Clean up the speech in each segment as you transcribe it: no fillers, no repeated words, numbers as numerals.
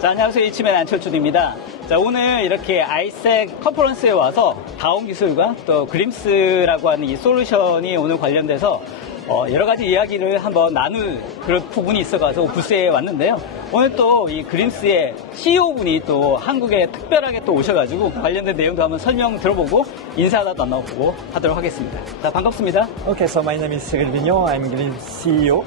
자, 안녕하세요. 잇츠맨 안철준입니다. 자, 오늘 이렇게 아이색 컨퍼런스에 와서 다운 기술과 또 글림스라고 하는 이 솔루션이 오늘 관련돼서 여러 가지 이야기를 한번 나눌 그런 부분이 있어가지고 부스에 왔는데요. 오늘 또 이 글림스의 CEO분이 또 한국에 특별하게 또 오셔가지고 관련된 내용도 한번 설명 들어보고 인사도 나눠보고 하도록 하겠습니다. 자, 반갑습니다. Okay, so my name is Cyril Vignon. I'm Glimps CEO.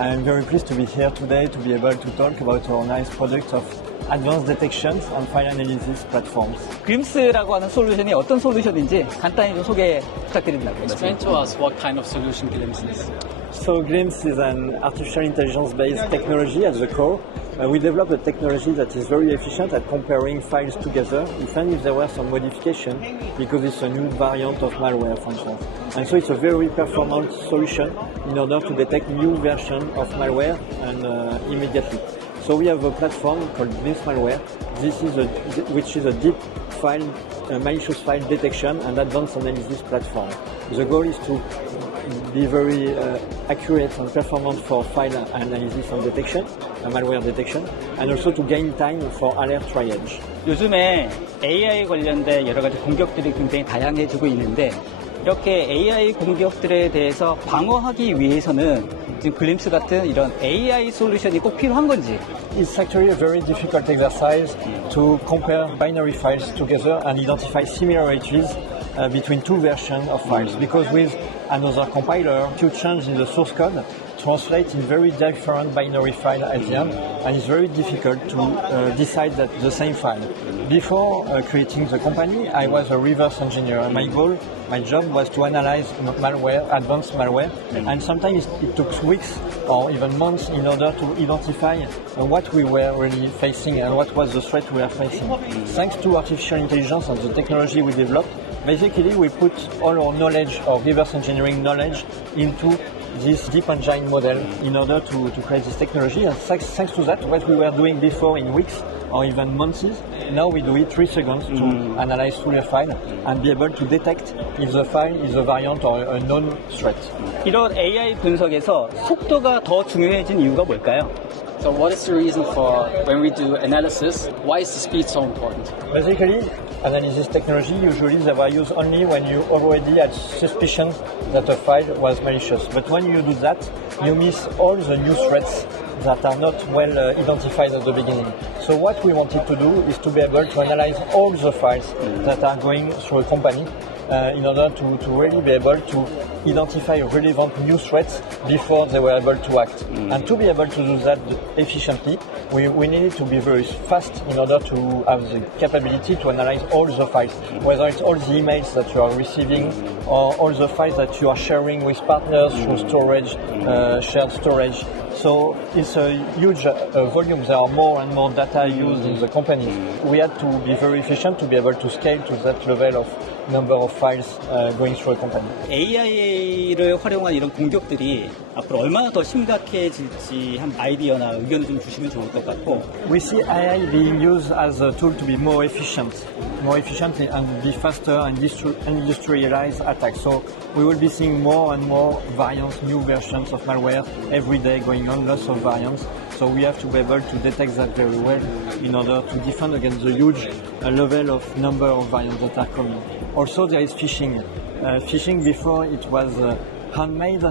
I'm very pleased to be here today to be able to talk about our nice product of advanced detections and file analysis platforms. 글림스라고 하는 솔루션이 어떤 솔루션인지 간단히 좀 소개 부탁드립니다. Explain to us what kind of solution Glimps is. So Glimps is an artificial intelligence-based technology at the core. We developed a technology that is very efficient at comparing files together, even if there were some modification, because it's a new variant of malware, for instance. And so it's a very performant solution in order to detect new version of malware and immediately. So we have a platform called Glimps Malware. Which is a deep file, malicious file detection and advanced analysis platform. The goal is to be very accurate and performant for file analysis and detection, malware detection, and also to gain time for alert triage. 요즘에 AI 관련된 여러 가지 공격들이 굉장히 다양해지고 있는데 이렇게 AI 공격들에 대해서 방어하기 위해서는 지금 글림스 같은 이런 AI 솔루션이 꼭 필요한 건지. It's actually a very difficult exercise to compare binary files together and identify similarities between two versions of files, because with another compiler, if you change in the source code, translate in very different binary file at the end, and it's very difficult to decide that the same file. Before creating the company, I was a reverse engineer. My job was to analyze malware, advanced malware, and sometimes it took weeks or even months in order to identify what we were really facing and what was the threat we were facing. Thanks to artificial intelligence and the technology we developed, basically we put all our knowledge, our reverse engineering knowledge, into this deep engine model in order to create this technology. And thanks to that, what we were doing before in weeks or even months, now we do it 3 seconds to analyze through a file and be able to detect if the file is a variant or a known threat. 이런 AI 분석에서 속도가 더 중요해진 이유가 뭘까요? So what is the reason for when we do analysis? Why is the speed so important? Basically, analysis technology usually they were used only when you already had suspicion that a file was malicious. But when you do that, you miss all the new threats that are not well identified at the beginning. So what we wanted to do is to be able to analyze all the files that are going through a company in order to really be able to identify relevant new threats before they were able to act. And to be able to do that efficiently, we needed to be very fast in order to have the capability to analyze all the files, whether it's all the emails that you are receiving or all the files that you are sharing with partners through storage, shared storage. So it's a huge volume. There are more and more data used in the company. We had to be very efficient to be able to scale to that level of number of files going through a company. AI를 활용한 이런 공격들이 앞으로 얼마나 더 심각해질지 한 아이디어나 의견을 좀 주시면 좋을 것 같고. We see AI being used as a tool to be more efficient and be faster and industrialize attacks. So we will be seeing more and more variants, new versions of malware every day going on, lots of variants. So we have to be able to detect that very well in order to defend against the huge level of number of variants that are coming. Also there is phishing. Phishing before it was handmade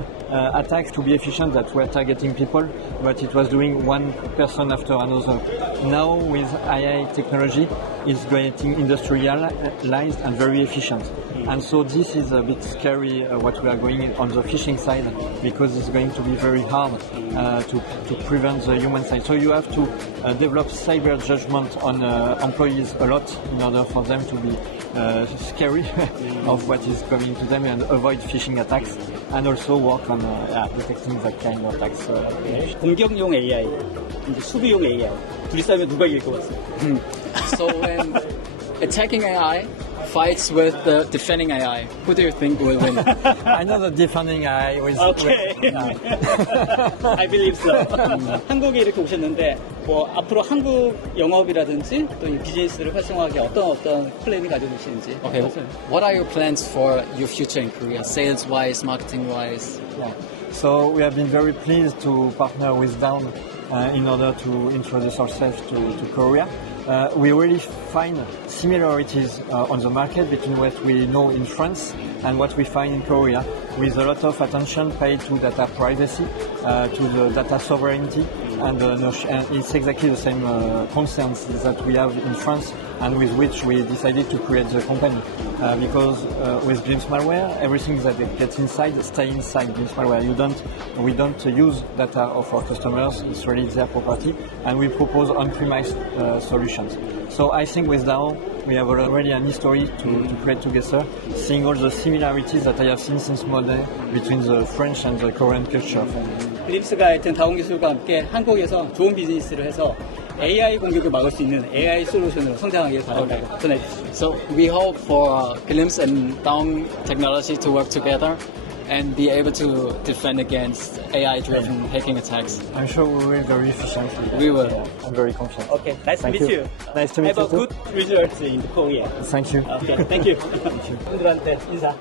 attacks to be efficient that were targeting people, but it was doing one person after another. Now with AI technology, it's getting industrialized and very efficient. And so this is a bit scary what we are going on the phishing side, because it's going to be very hard to prevent the human side. So you have to develop cyber judgment on employees a lot in order for them to be scary of what is coming to them and avoid phishing attacks, and also work on detecting that kind of attacks. 공격용 AI, 이제 수비용 AI. 둘이 싸우면 누가 이길 것 같습니다. So when attacking AI fights with the defending AI, who do you think will win? I know the defending AI will Okay. I believe so. 한국에 이렇게 오셨는데 뭐 앞으로 한국 영업이라든지 또 이 비즈니스를 활성화하기 어떤 플랜이 가지고 계시는지. Okay. What are your plans for your future in Korea, sales-wise, marketing-wise? Yeah. So we have been very pleased to partner with Down in order to introduce ourselves to Korea. We really find similarities on the market between what we know in France and what we find in Korea, with a lot of attention paid to data privacy, to the data sovereignty, and it's exactly the same concerns that we have in France and with which we decided to create the company. Because with Glimps malware, everything that gets inside stays inside Glimps malware. We don't use data of our customers, it's really their property, and we propose on-premise solutions. So I think with DAO, we have already an history to create together, seeing all the similarities that I have seen since modern between the French and the Korean culture. 글림스가 하여튼 다운 기술과 함께 한국에서 좋은 비즈니스를 해서 AI 공격을 막을 수 있는 AI 솔루션으로 성장하길 바란다고 전해주시죠. So we hope for Glimps and Dawn technology to work together and be able to defend against AI-driven hacking attacks. I'm sure we will very efficiently. We will. I'm very confident. Okay, nice to meet you. Nice to meet Have you a good results in Korea. Thank you. Okay, thank you. 분들한테 인사.